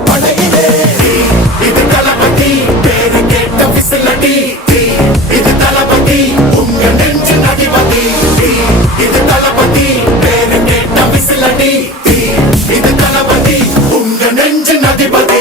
படையிலே இது தளபதி பேரு கேட்ட விசிலடி இது தளபதி உங்க நெஞ்சின் அதிபதி இது தளபதி பேரு கேட்ட விசிலடி இது தளபதி உங்க நெஞ்சின் அதிபதி